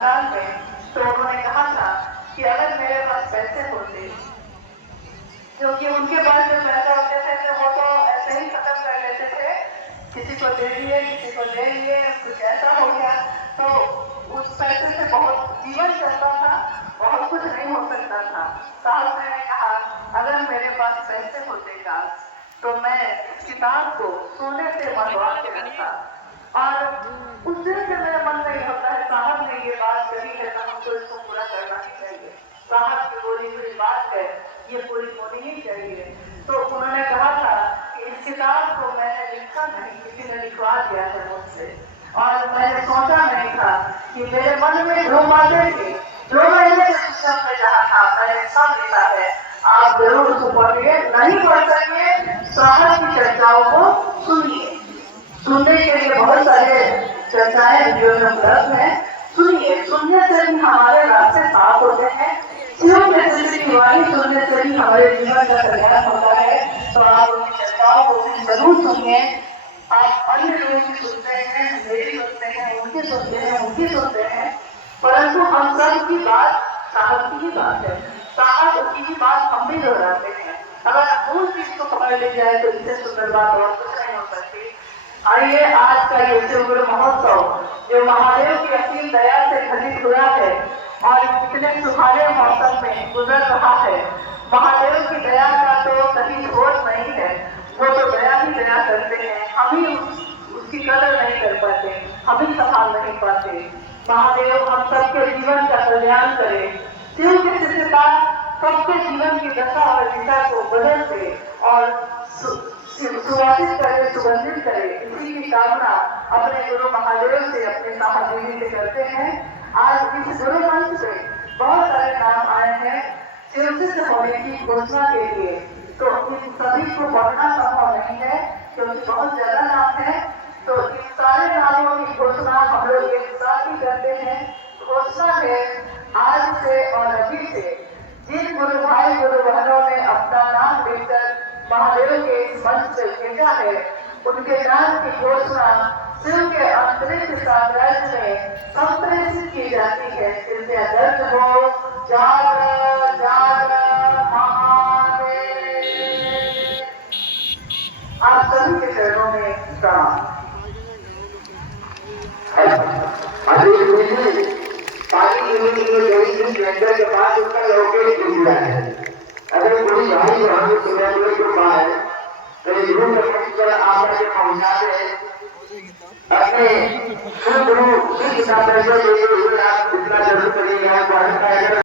साल में, तो उन्होंने कहा था कि अगर मेरे पास पैसे होते, क्योंकि उनके पास जो पैसे होते थे तो वो तो ऐसे ही खत्म कर लेते थे, किसी को दे दिए, किसी को दे दिए, कुछ ऐसा हो गया, तो उस पैसे से बहुत जीवन चलता था, बहुत कुछ नहीं हो सकता था। साहब ने कहा अगर मेरे पास पैसे होते काश, तो मैं इस किताब को सोने से मनवा के रखता। और उस दिन से मेरा मन नहीं होता है, साहब ने ये बात कही है तो हमको इसको पूरा करना ही चाहिए। साहब की बोली हुई बात है, ये पूरी होनी ही चाहिए। तो उन्होंने कहा था कि इस किताब को मैंने लिखा नहीं, किसी ने लिखवा दिया है मुझसे, और मैंने सोचा नहीं था कि मेरे मन में जो बातें थी, जो मैंने सिस्टम में जहाँ था, मैंने सब लिखा है। आप जरूर उसको पढ़िए, नहीं पढ़ सकिए साहब की चर्चाओं को सुनिए। सुनने के लिए बहुत सारे चर्चाएं वीडियो में उपलब्ध है, सुनिए। सुनने से भी हमारे रास्ते साफ होते हैं, शिव के की वाणी सुनने से भी हमारे जीवन का कल्याण होता है। तो आप उनकी चर्चाओं को जरूर सुनिए। आप अन्य लोगों की सुनते हैं, मेरी सुनते हैं, उनकी सुनते हैं, उनकी सुनते हैं, परंतु हम सब की बात साहब की ही बात है। साहब की ही बात हम भी दोहराते हैं। अगर मूल चीज को पकड़ ली जाए तो इससे सुंदर बात और कुछ नहीं हो सकती। आइए, आज का ये शिव गुरु महोत्सव जो महादेव की असीम दया से घटित हुआ है और इतने सुहाने मौसम में गुजर रहा है, महादेव की दया का तो कहीं छोड़ नहीं है। वो तो दया ही दया करते हैं, हम ही उसकी कदर नहीं कर पाते, हम ही संभाल नहीं पाते। महादेव हम सबके जीवन का कल्याण करे। शिव की शिष्यता सबके जीवन की दशा और दिशा को बदल दे और सुवासित करे, सुगंधित करे, इसी की कामना अपने गुरु महादेव से, अपने साहब से करते हैं। आज इस गुरु मंच से बहुत सारे नाम आए हैं शिवसिद्ध होने की घोषणा के लिए, तो इन सभी को पढ़ना संभव नहीं है क्योंकि बहुत ज्यादा नाम है। तो इन सारे नामों की घोषणा हम लोग एक साथ ही करते हैं। घोषणा है आज से और अभी से जिन गुरु भाई गुरु बहनों ने अपना नाम लेकर महादेव के इस मंच से भेजा है, उनके नाम की घोषणा शिव के अंतरिक्ष साम्राज्य में संप्रेषित की जाती है। कृपया दर्ज हो, जागरण